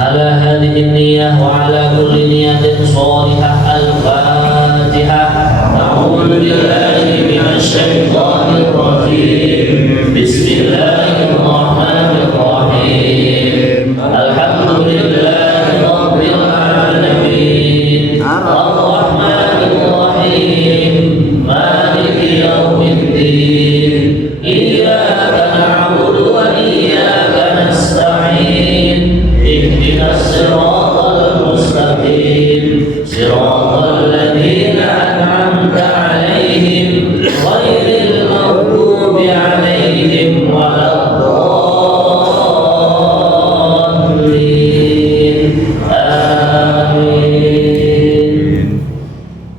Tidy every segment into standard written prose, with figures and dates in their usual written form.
على هذه النية وعلى كل نية صالحة. الفاتحة. أعوذ بالله من الشيطان الرجيم. بسم الله الرحمن الرحيم. الحمد لله رب العالمين الرحمن الرحيم مالك يوم الدين إياك نعبد وإياك نستعين اهدنا الصراط المستقيم صراط الذين أنعمت عليهم غير المغضوب عليهم ولا الضالين. Amin.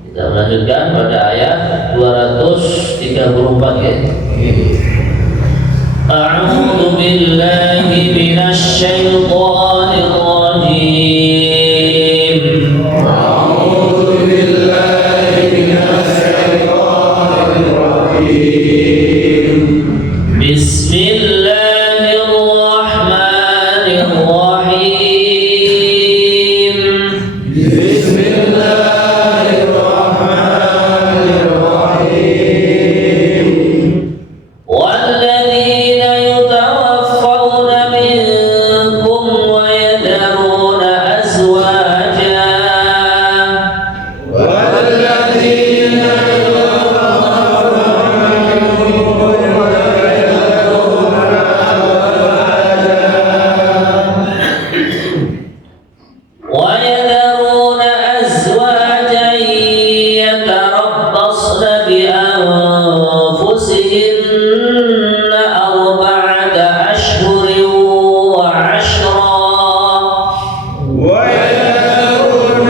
Kita melanjutkan pada ayat 234 ya. A'udzu billahi minasy syaithanir rajim. A'udzu billahi minasy syaithanir rajim. Bismillahirrahmanirrahim. Bismillahirrahmanirrahim. والذين يتوفون منكم ويذرون أزواجا والذين ويذرون أزواجا يتربصن بأنفسهن أربعة أشهر وعشرا ويذرون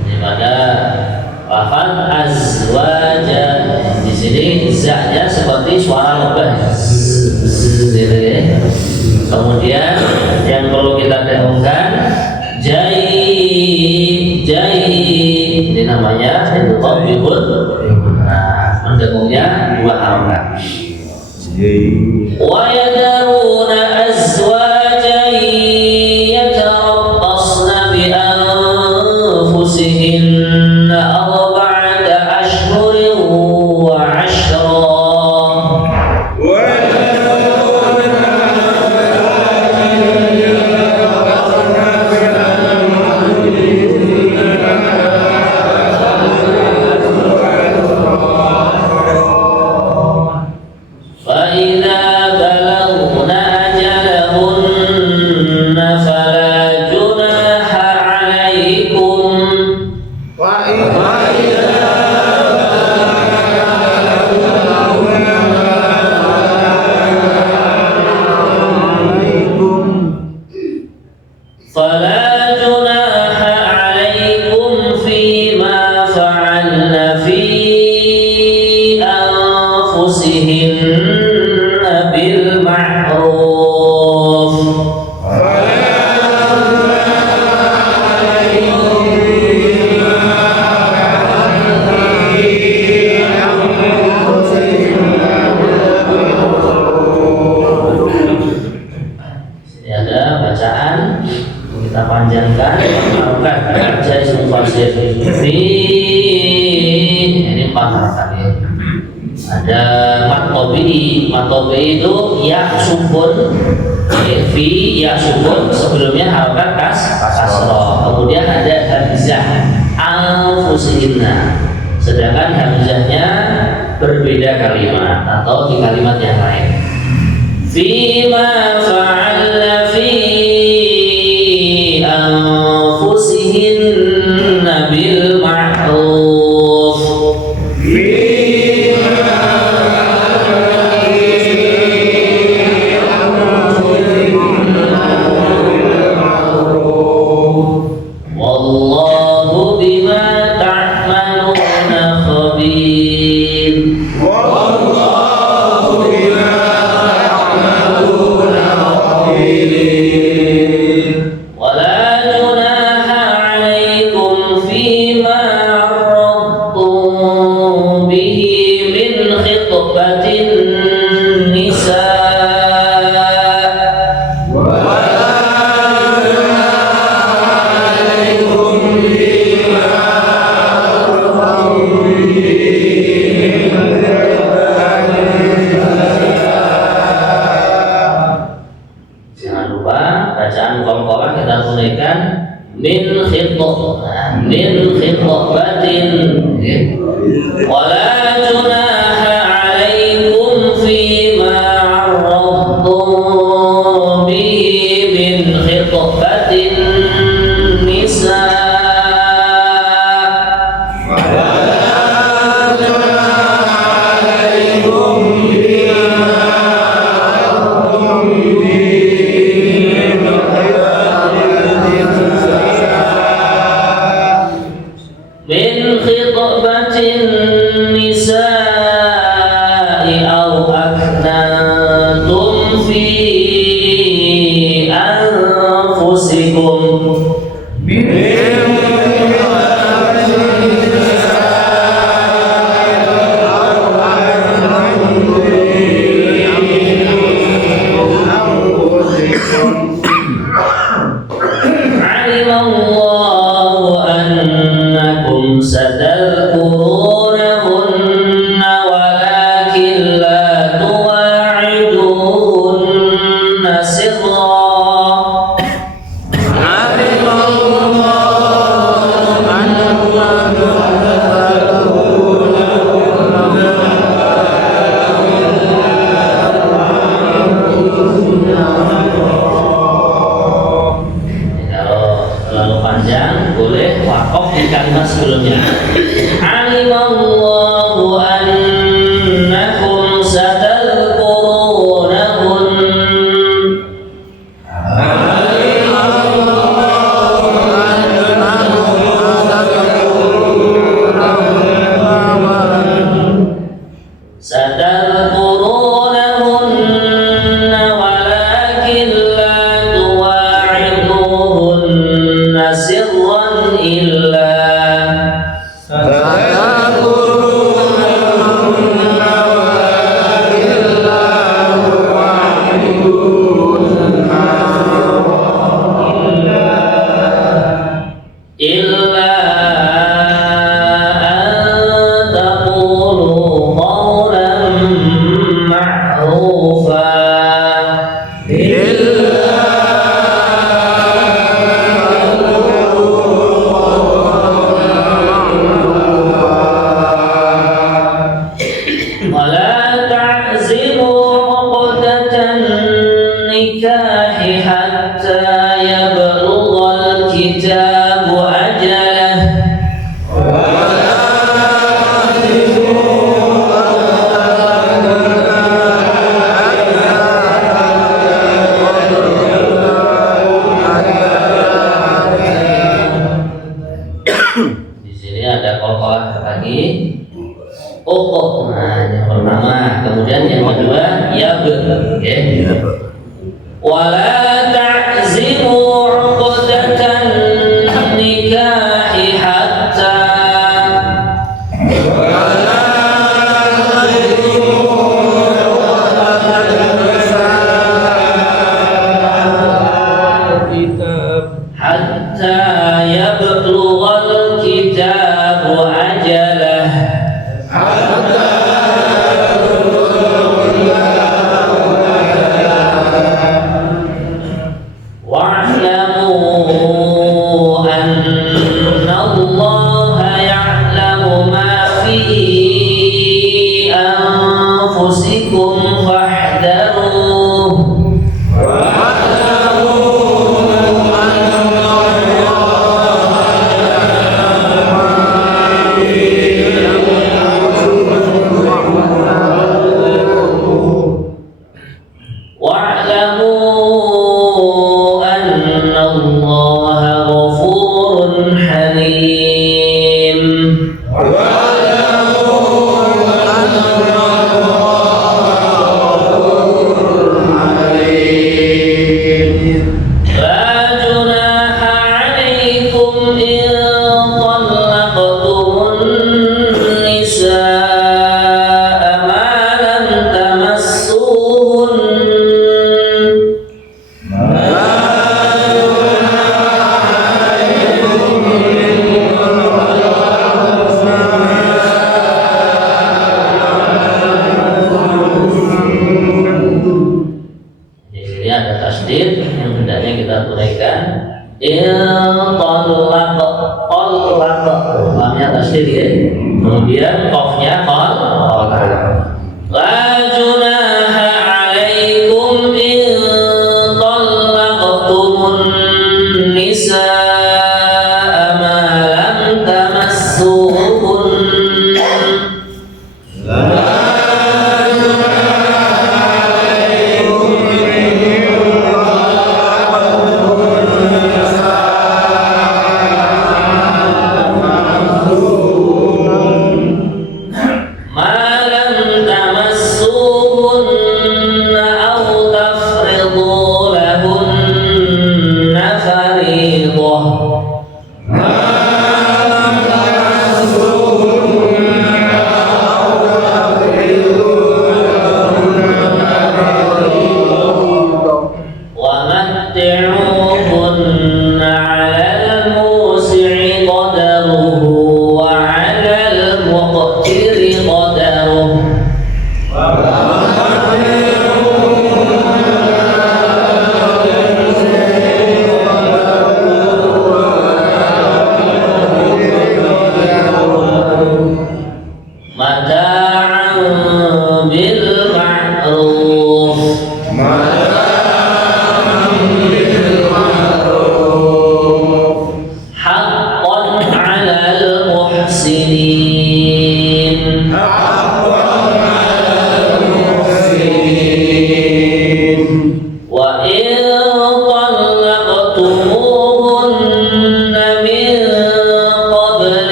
di mana lafaz azwaja di sini za-nya seperti suara lebah. Gitu ya. Kemudian yang perlu kita dahulukan jai ini namanya idgham. Nah, mendengungnya dua harokat. Wa yadruna azwajan yatarabbasna bi anfusihinna arba'ata ashhurin wa 'ashra. فإذا بلغن أجلهن فلا جناح عليكم فلا جناح عليكم فيما فعلن في أنفسهن بالمعروف. Ini ada bacaan kita panjangkan harokat baca ism fasir fi ini 4 harokat ya. Ada matobi itu ya sukun fi ya sukun sebelumnya harokat kasroh. Kemudian ada hamzah anfusihinna, sedangkan hamzahnya berbeda kalimat atau di kalimat yang lain. Fima fa'alna fi anfusihinna bil ma'ruf. Wallahu bima ta'maluna khabir. Wallahu bima ta'maluna khabir. ولا جناح min khitbatin wala junaha alaikum fima arradtum bihi min khitbatin nisa talaq, lamnya tasdid ya. Kemudian qafnya qala. La junaha 'alaikum in talaqtumun nisaa ma lam tamassuhun.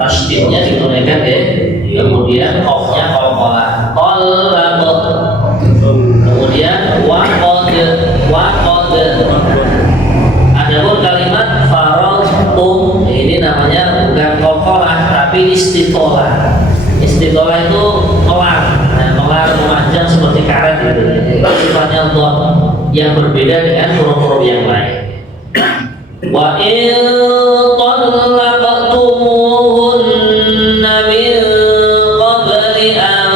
Tasdidnya ditunaikan ya. Kemudian qafnya qalqalah. Talaq. Kemudian waqad. Adapun kalimat faradtum ini namanya bukan qalqalah tapi istitolah. Istitolah itu melar. Melar memanjang seperti karet gitu. Sifatnya dhad yang berbeda dengan huruf-huruf yang lain. Wa in talaqtumuhunna min qabli an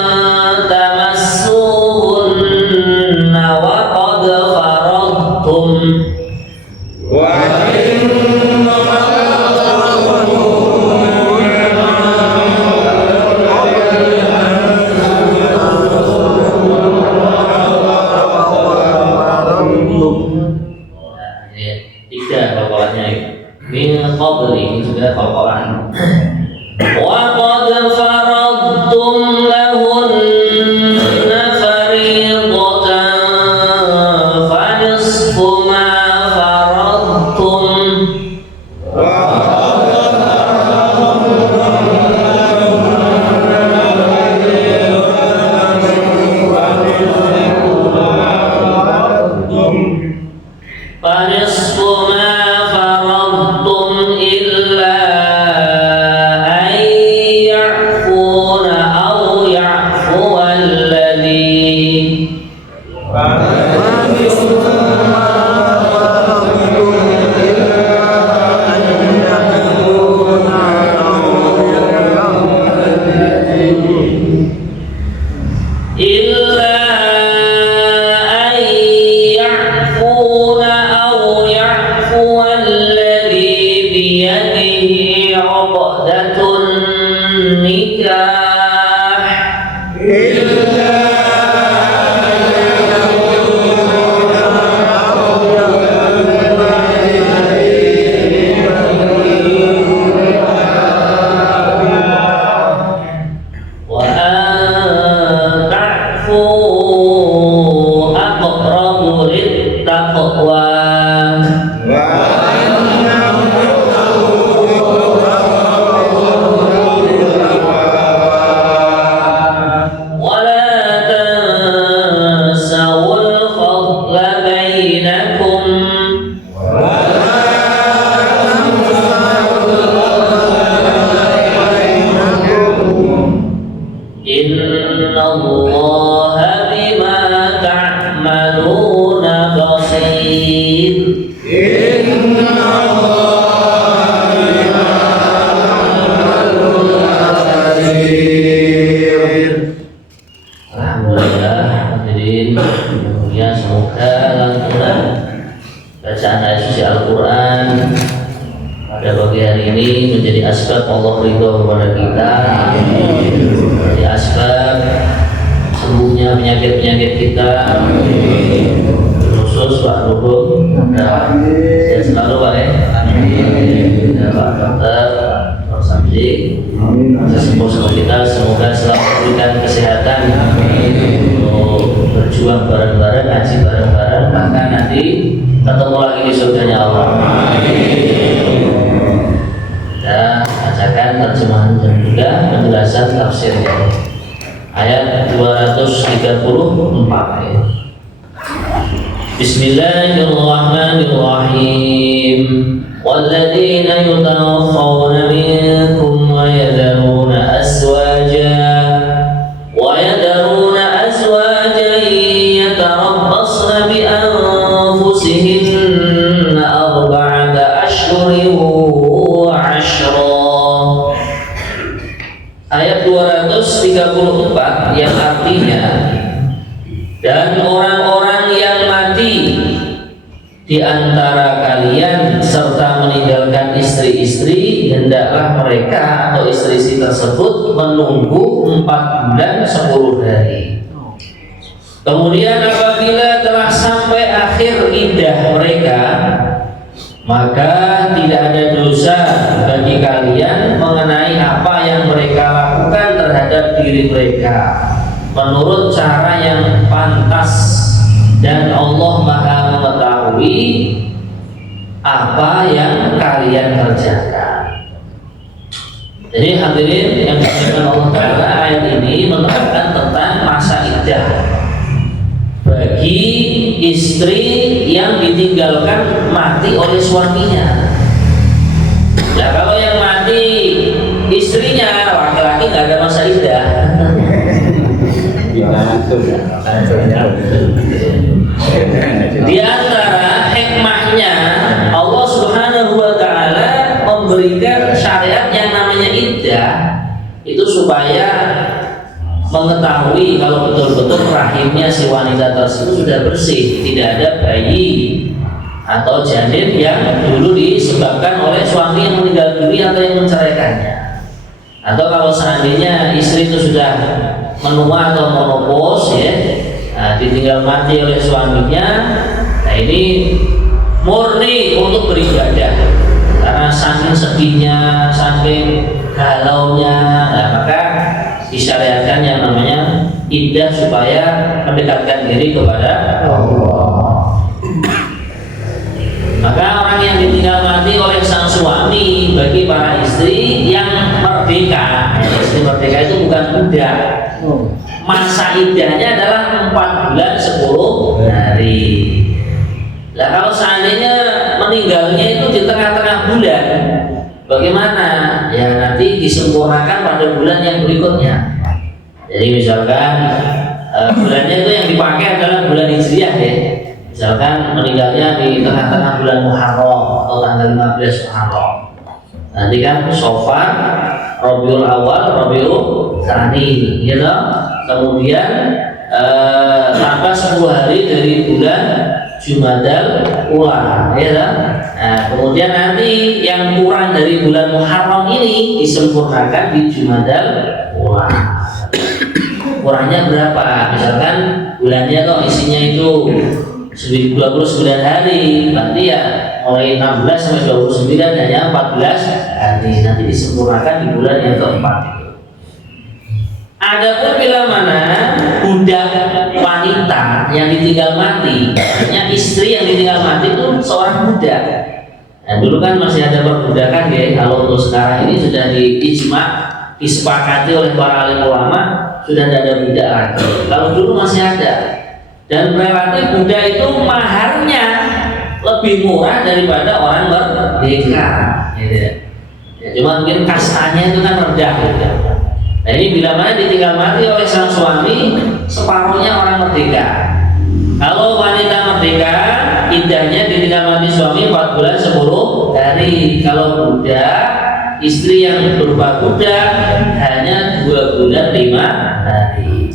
tamassuhunna wa qad faradtum min qabli ini sudah qalqalah. Wa qad faradtum lahunna fariidatan fa nisfu ma faradtum asbab Allah ridho kepada kita, dari asbab sembuhnya penyakit-penyakit kita, khusus Pak Rukun, sehat selalu Pak ya, Pak Dokter, Pak Samsi, sembuh semua kita, semoga selalu memberikan kesehatan untuk berjuang bareng-bareng, ngaji bareng-bareng, bahkan nanti ketemu lagi di surganya Allah. Kita bacakan terjemahan dan juga penjelasan tafsirnya. Ayat 234 ayat. Bismillahirrahmanirrahim. Walladzina yutawaffawna minkum wa yadharuna azwajan yatarabbasna bi anfusihinna arba'ata ashhurin wa 'ashra. Ayat 234 yang artinya, dan orang-orang yang mati di antara kalian serta meninggalkan istri-istri, hendaklah mereka atau istri-istri tersebut menunggu 4 bulan 10 hari. Kemudian apabila telah sampai akhir iddah mereka, maka tidak ada dosa bagi kalian mengenai apa yang mereka lakukan terhadap diri mereka menurut cara yang pantas, dan Allah Maha mengetahui apa yang kalian kerjakan. Jadi hadirin yang dimuliakan Allah Ta'ala, ayat ini menerangkan tentang masa iddah bagi istri yang ditinggalkan mati oleh suaminya. Nah, kalau yang mati istrinya, laki-laki nggak ada masa iddah. Di antara hikmahnya Allah Subhanahu wa Ta'ala memberikan syariat yang namanya iddah itu supaya mengetahui kalau betul-betul rahimnya si wanita tersebut sudah bersih, tidak ada bayi atau janin yang dulu disebabkan oleh suami yang meninggal dunia atau yang menceraikannya. Atau kalau seandainya istri itu sudah menua atau menopause ya, ditinggal mati oleh suaminya, nah ini murni untuk beribadah karena saking sedihnya, saking galaunya, nah maka disyariatkan yang namanya iddah supaya mendekatkan diri kepada Allah. Maka orang yang ditinggal mati oleh sang suami bagi para istri yang merdeka, istri merdeka itu bukan budak. Masa iddahnya adalah 4 bulan 10 hari. Nah kalau seandainya meninggalnya itu di tengah-tengah bulan, bagaimana? Ya nanti disempurnakan pada bulan yang berikutnya. Jadi misalkan bulannya itu yang dipakai adalah bulan Hijriah ya. Misalkan meninggalnya di tengah-tengah bulan Muharram atau tanggal 15 Muharram. Nanti kan Safar, Rabiul Awal, Rabiul Tsani, gitu. Kemudian tambah 10 hari dari bulan Jumadal Ula, ya. Nah, kemudian nanti yang kurang dari bulan Muharram ini disempurnakan di Jumadal Ula. Kurangnya berapa? Misalkan bulannya kok isinya itu 29 hari, berarti ya mulai 16 sampai 29 hanya 14 hari, nanti disempurnakan di bulan yang keempat. Adapun bila mana budak wanita yang ditinggal mati, artinya istri yang ditinggal mati itu seorang budak. Nah, dulu kan masih ada perbudakan ya, kalau untuk sekarang ini sudah diijma', disepakati oleh para alim ulama, sudah tidak ada budak lagi. Kalau dulu masih ada. Dan relatif budak itu maharnya lebih murah daripada orang merdeka, gitu ya. Cuma mungkin kastanya itu kan rendah, gitu. Nah ini bila mana ditinggal mati oleh sang suami, separuhnya orang merdeka. Kalau wanita merdeka, iddahnya ditinggal mati suami 4 bulan 10 hari. Kalau budak, istri yang berupa budak hanya 2 bulan 5 hari.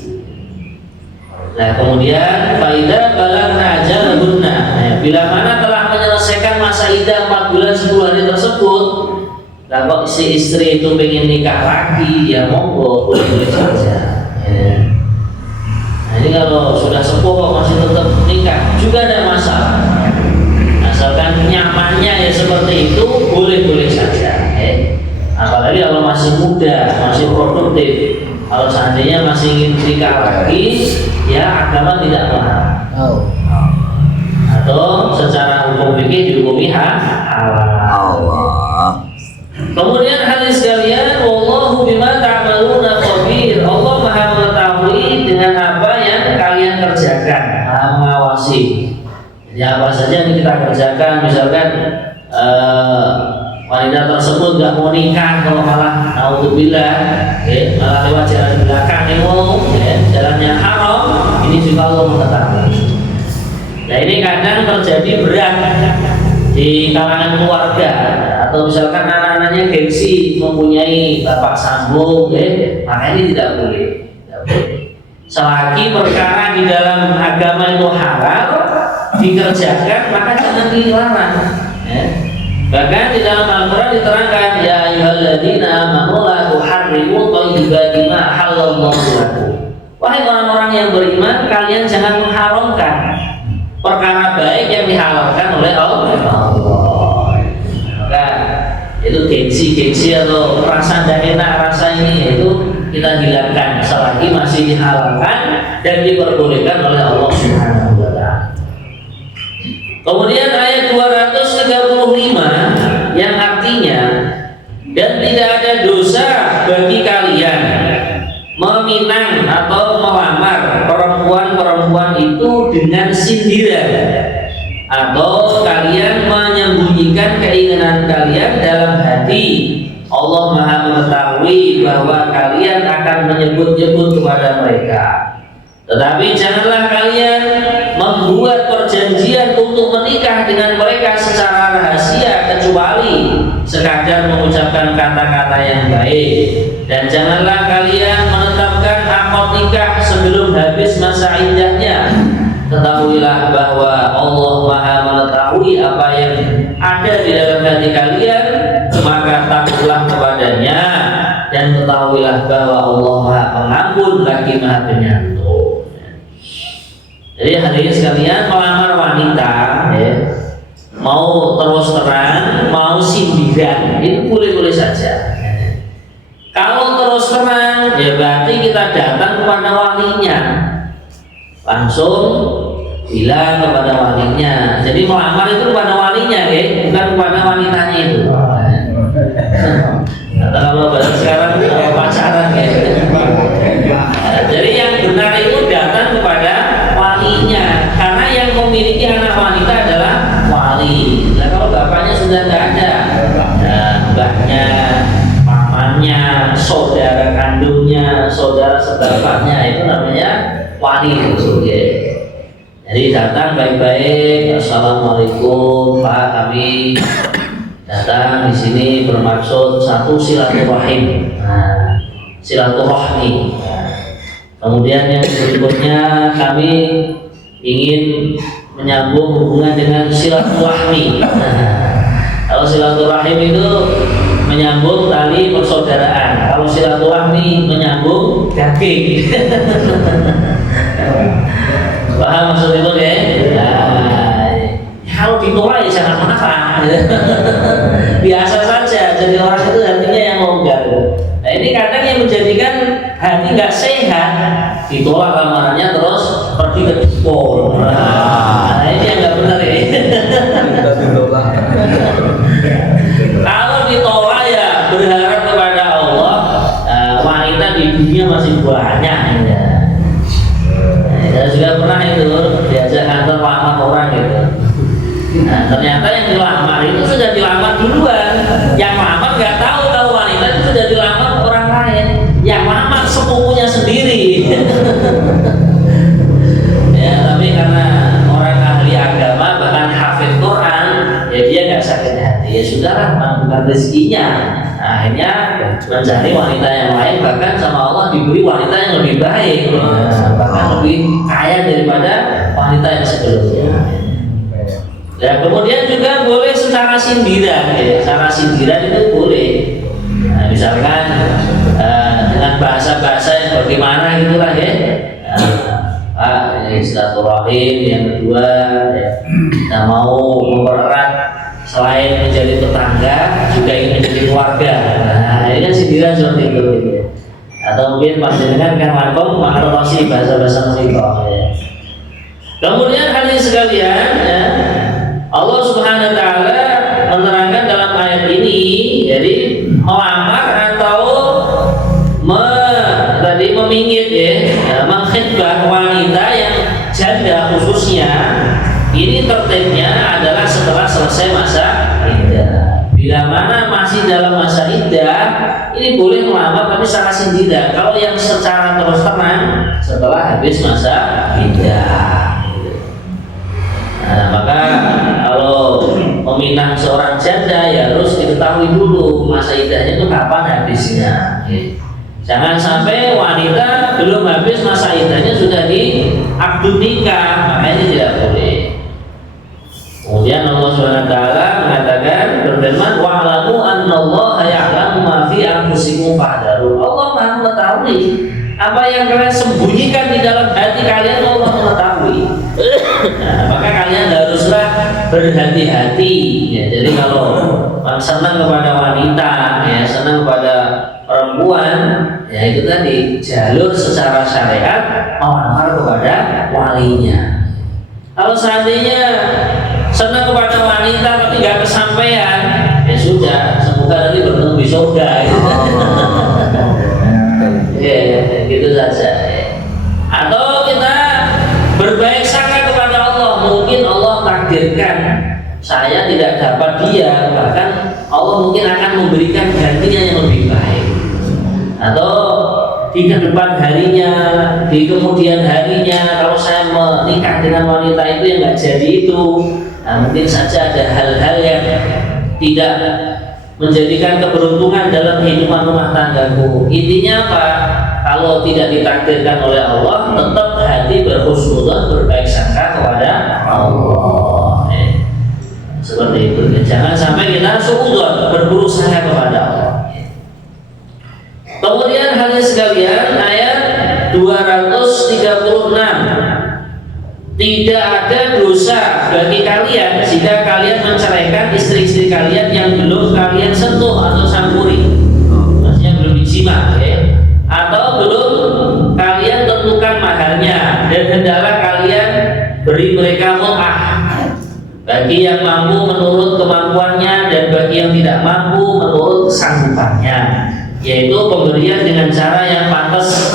Nah kemudian faidah balagna ajalahunna, bila mana telah menyelesaikan masa iddah 4 bulan 10 hari tersebut, Lah kok si istri itu pengen nikah lagi, ya monggo, boleh-boleh saja. Ya. Nah ini kalau sudah sepuh kok masih tetap nikah juga ada masalah. Asalkan nyamannya ya seperti itu, boleh-boleh saja. Apalagi kalau masih muda, masih produktif. Kalau seandainya masih ingin nikah lagi, ya agama tidak melarang. Atau secara hukum fikih dihukumi halal. Kemudian hadis sekalian, wallahu bima ta'maluna khabir. Allah Maha mengetahui dengan apa yang kalian kerjakan, Maha mengawasi. Jadi apa saja yang kita kerjakan, misalkan wanita tersebut nggak mau nikah, kalau malah naudzubillah, malah lewat jalan belakang jalan yang haram, ini juga Allah mengetahui. Nah ini kadang terjadi berat di kalangan keluarga, atau misalkan anak-anaknya gengsi mempunyai bapak sambung, maka ini tidak boleh. Selagi perkara di dalam agama itu halal dikerjakan, maka jangan dilarang. Bahkan di dalam Al-Quran diterangkan, ya ayyuhalladzina amanu la tuharrimu thayyibati ma halallahu lakum. Wahai orang-orang yang beriman, kalian jangan mengharamkan perkara baik yang dihalalkan oleh Allah. Maka itu gengsi atau rasa tidak enak, rasa ini itu kita hilangkan selagi masih dihalalkan dan diperbolehkan oleh Allah Subhanahu wa Ta'ala. Kemudian ayat 235 yang artinya, dan tidak ada dosa bagi kalian meminang atau melamar perempuan-perempuan itu dengan sindiran, atau kalian menyembunyikan keinginan kalian dalam hati. Allah Maha mengetahui bahwa kalian akan menyebut-nyebut kepada mereka. Tetapi janganlah kalian membuat perjanjian untuk menikah dengan mereka secara rahasia, kecuali sekadar mengucapkan kata-kata yang baik. Dan janganlah kalian menetapkan akad nikah sebelum habis masa iddahnya. Ketahuilah bahwa Allah Maha mengetahui apa yang ada di dalam hati kalian, maka takutlah kepadanya, dan ketahuilah bahwa Allah Maha Pengampun lagi Maha Penyantun. Jadi hadirin sekalian, melamar wanita, mau terus terang, mau sindiran, itu boleh-boleh saja. Kalau terus terang, ya berarti kita datang kepada walinya, langsung bilang kepada walinya. Jadi melamar itu kepada walinya, bukan kepada wanitanya itu. Atau kalau bahasa sekarang pacaran, Jadi yang benar itu datang kepada walinya, karena yang memiliki anak wanita adalah wali. Nah kalau bapaknya sudah tidak ada, mbahnya, pamannya, saudara kandungnya, saudara sebapaknya, itu namanya wali itu. Jadi datang baik-baik, assalamualaikum Pak, kami datang di sini bermaksud satu silaturahim, silaturahmi. Kemudian yang berikutnya kami ingin menyambung hubungan dengan silaturahmi. Kalau silaturahim itu menyambung tali persaudaraan, kalau silaturahmi menyambung daging. Paham maksud itu kalau ditolak ya jangan marah. Biasa saja, jadi orang itu hatinya yang longgar. Nah ini kadang yang menjadikan hati nggak sehat, ditolak lamarannya terus pergi ke dikpol. Nah ini yang nggak benar ya. Kalau ditolak ya berharap kepada Allah, wanita di dunia masih banyak. Saya juga pernah itu diajak kantor lamar orang gitu. Nah ternyata yang dilamar itu sudah dilamar duluan. Yang lamar nggak tahu kalau wanita itu sudah dilamar orang lain. Yang lamar sepupunya sendiri. Ya tapi karena orang ahli agama bahkan hafid Quran, ya dia nggak sakit hati. Ya sudahlah, bukan rezekinya. Nah, akhirnya mencari wanita yang lain, bahkan sama Allah diberi wanita yang lebih baik, bahkan lebih kaya daripada wanita yang sebelumnya. Dan kemudian juga boleh secara sindiran, ya. Secara sindiran itu boleh. Nah, misalkan dengan bahasa-bahasa yang bagaimana gitulah ya. Silaturahim. Yang kedua, ya, kita mau mempererat selain menjadi tetangga juga ingin menjadi keluarga. Nah, ini kan sindiran seperti itu. Ya. Atau mungkin panjenengan kan makom mengerti bahasa-bahasa mereka. Ya. Kemudian hadirin sekalian, ya, Allah Subhanahu wa taala menerangkan dalam ayat ini, jadi melamar atau memingit ya, mengkhidbah wanita yang janda khususnya, ini tertibnya adalah setelah selesai masa iddah. Bila mana masih dalam masa iddah, ini boleh melamar tapi secara sindiran. Kalau yang secara terus terang setelah habis masa iddah. Nah, maka kalau meminang seorang janda ya harus diketahui dulu masa iddahnya itu kapan habisnya. Jangan sampai wanita belum habis masa iddahnya sudah di akad nikah, makanya tidak boleh. Kemudian Allah SWT mengatakan berfirman, wa'lamu annallaha ya'lamu ma fi anfusikum fahdharu. Allah Maha mengetahui apa yang kalian sembunyikan di dalam hati kalian, Allah mengetahui. Nah, maka kalian haruslah berhati-hati ya. Jadi kalau senang kepada wanita ya, senang kepada perempuan ya, itu tadi jalur secara syariat melamar kepada walinya. Kalau seandainya senang kepada wanita tapi nggak kesampaian, ya sudah, semoga nanti bertemu di surga gitu. Ya, gitu saja. Atau kita berbaik sangka kepada Allah, mungkin Allah takdirkan saya tidak dapat dia, bahkan Allah mungkin akan memberikan gantinya yang lebih baik. Atau di kedepan harinya, di kemudian harinya, kalau saya menikah dengan wanita itu yang nggak jadi itu, nah mungkin saja ada hal-hal yang tidak menjadikan keberuntungan dalam kehidupan rumah tanggaku. Intinya apa? Kalau tidak ditakdirkan oleh Allah, tetap hati berhusnudzon, berbaik sangka kepada Allah. Seperti itu. Jangan sampai kita suudzon, berburuk sangka kepada Allah. Kemudian hadirin sekalian, ayat 236. Tidak ada dosa bagi kalian jika kalian menceraikan istri-istri kalian yang belum kalian sentuh atau campuri, maksudnya belum dijima, ya. Atau belum kalian tentukan maharnya, dan hendaklah kalian beri mereka mut'ah bagi yang mampu menurut kemampuannya dan bagi yang tidak mampu menurut kesanggupannya, yaitu pemberian dengan cara yang pantas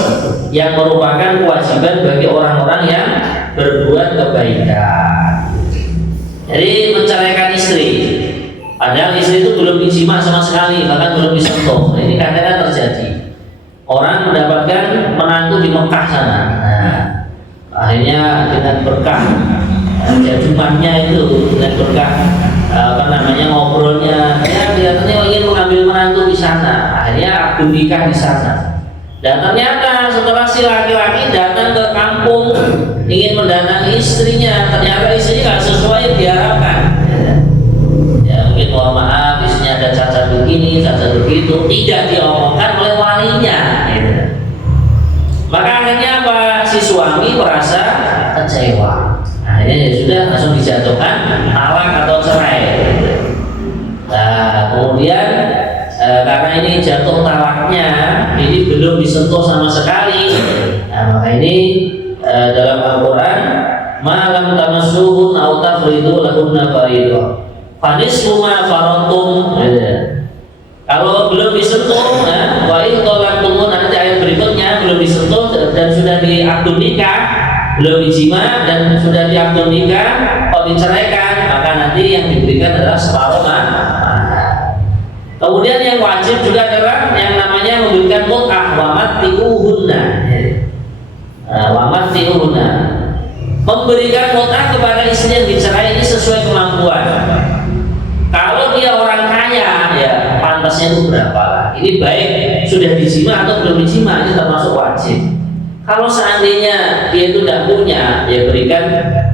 yang merupakan kewajiban bagi orang-orang yang berbuat kebaikan. Jadi menceraikan istri, padahal istri itu belum dijima sama sekali, bahkan belum disentuh. Ini kadang-kadang terjadi. Orang mendapatkan menantu di Mekah sana. Nah, akhirnya dengan berkah jadumannya itu, dengan berkah ngobrolnya, ya kelihatannya ingin mengambil menantu di sana. Akhirnya akad nikah di sana. Dan ternyata setelah si laki-laki datang ke kampung ingin mendatangi istrinya, ternyata istrinya nggak sesuai yang diharapkan. Ya mungkin mohon maaf, istrinya ada cacat begini, cacat begitu, tidak diomongkan oleh walinya. Maka akhirnya apa? Si suami merasa kecewa. Akhirnya ya sudah, langsung dijatuhkan talak atau cerai. Nah kemudian karena ini jatuh talaknya, ini belum disentuh sama sekali. Nah, maka ini dalam Al-Quran, malam tamassuhun au tafridu lahunna fariidah fanisfu ma faradtum. Kalau belum disentuh, wa in talaqtumun, nanti ayat berikutnya belum disentuh dan sudah diakad nikah, belum dijima dan sudah diakad nikah, kalau diceraikan, maka nanti yang diberikan adalah separuh mahar. Kemudian yang wajib juga adalah yang namanya memberikan mut'ah, wa matti'uhunna. Wa matti'uhunna. Memberikan mut'ah kepada istri yang dicerai ini sesuai kemampuan. Kalau dia orang kaya, ya pantasnya itu berapa lah. Ini baik sudah dijima atau belum dijima, ini termasuk wajib. Kalau seandainya dia itu tidak punya, ya berikan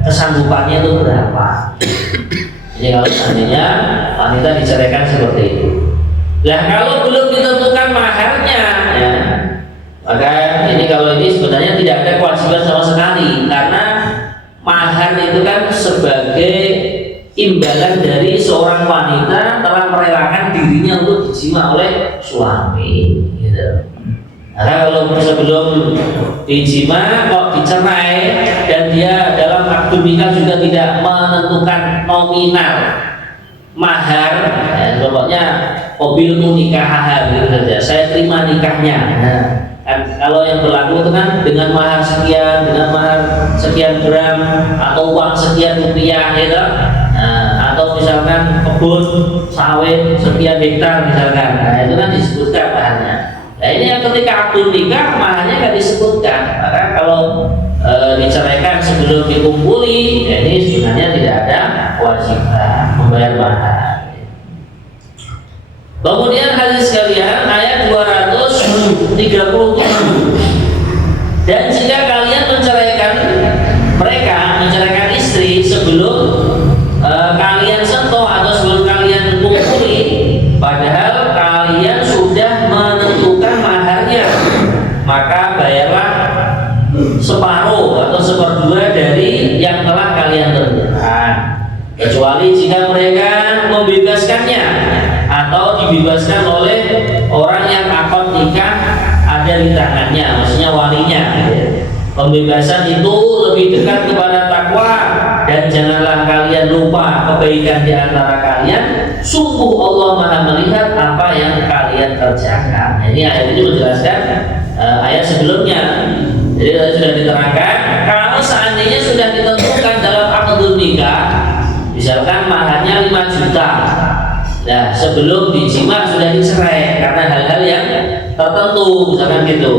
kesanggupannya itu berapa. Ini kalau seandainya wanita diceraikan seperti itu. Nah kalau belum ditentukan maharnya, ya, maka ini kalau ini sebenarnya tidak ada kewajiban sama sekali, karena mahar itu kan sebagai imbalan dari seorang wanita telah merelakan dirinya untuk dijima oleh suami. Gitu. Karena kalau sebelum dijima kok dicerai dan dia dalam akad nikah juga tidak menentukan nominal mahar, ya, pokoknya mobilmu nikah gitu saja, saya terima nikahnya. Nah, kan kalau yang berlaku itu kan dengan mahar sekian, dengan mahar sekian gram atau uang sekian rupiah, gitu. Nah, atau misalkan kebun sawit sekian hektar misalkan, nah itu kan disebutkan maharnya. Nah ini yang ketika akad nikah maharnya nggak disebutkan, maka kalau diceraikan sebelum dikumpuli, ya ini sebenarnya tidak ada kewajiban membayar mahar. Kemudian hadis sekalian ayat 237, dan jika kalian menceraikan mereka, menceraikan istri sebelum kalian sentuh atau sebelum kalian kumpuli, padahal kalian sudah menentukan maharnya, maka bayarlah separuh atau seperdua dari yang telah kalian tentukan, kecuali jika mereka membebaskannya atau dibebaskan oleh orang yang akad nikah ada di tangannya, maksudnya walinya. Pembebasan itu lebih dekat kepada takwa, dan janganlah kalian lupa kebaikan di antara kalian. Sungguh Allah Maha melihat apa yang kalian kerjakan. Ini ayat ini menjelaskan ayat sebelumnya. Jadi tadi sudah diterangkan, kalau seandainya sudah ditentukan dalam akad nikah, misalkan maharnya 5 juta. Nah, sebelum dijima sudah dicerai karena hal-hal yang tertentu, misalkan gitu.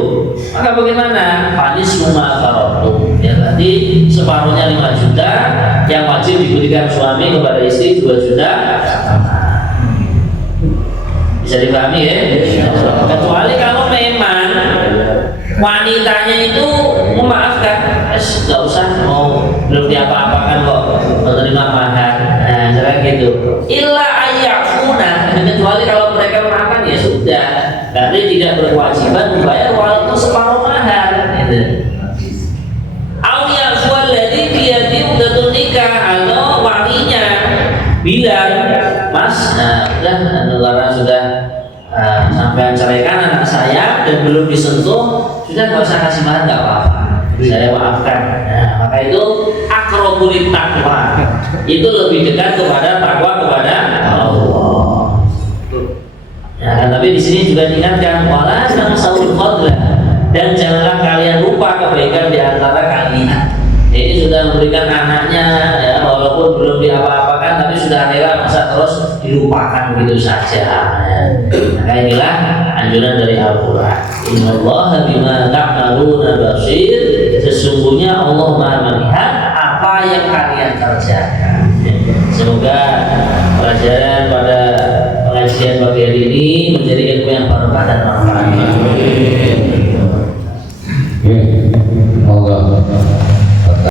Maka bagaimana? Panis rumah farotu. Ya berarti separuhnya 5 juta, yang wajib diberikan suami kepada istri 2 juta. Bisa dipahami ya? Kecuali kalau memang wanitanya itu memaafkan, nggak usah, mau belum diapa-apakan kok, menerima mahar. Nah, cara gitu. Illa ayyakuna, kecuali kalau mereka memaafkan ya sudah, berarti tidak berkewajiban membayar walaupun separuh mahar. Gitu. Awiyah sualadi biyadi udah nikah, atau walinya bilang, Mas, udah negara sudah sampai ceraikan anak saya dan belum disentuh, sudah nggak usah kasih mahar, nggak apa-apa, saya maafkan. Nah, maka itu akrobulit takwa, itu lebih dekat kepada takwa kepada Allah. Nah, kan, tapi di sini juga diingatkan, wala tansawul fadla, dan janganlah kalian lupa kebaikan di antara kalian. Ini sudah memberikan anaknya, ya, walaupun belum diapa-apakan, tapi sudah rela, masa terus dilupakan begitu saja. Maka inilah anjuran dari Al-Quran. Innallaha bima ta'maluna basir. Sesungguhnya Allah Maha melihat apa yang kalian kerjakan. Semoga pelajaran pada pengajian pagi hari ini menjadi ilmu yang barokah dan manfaat.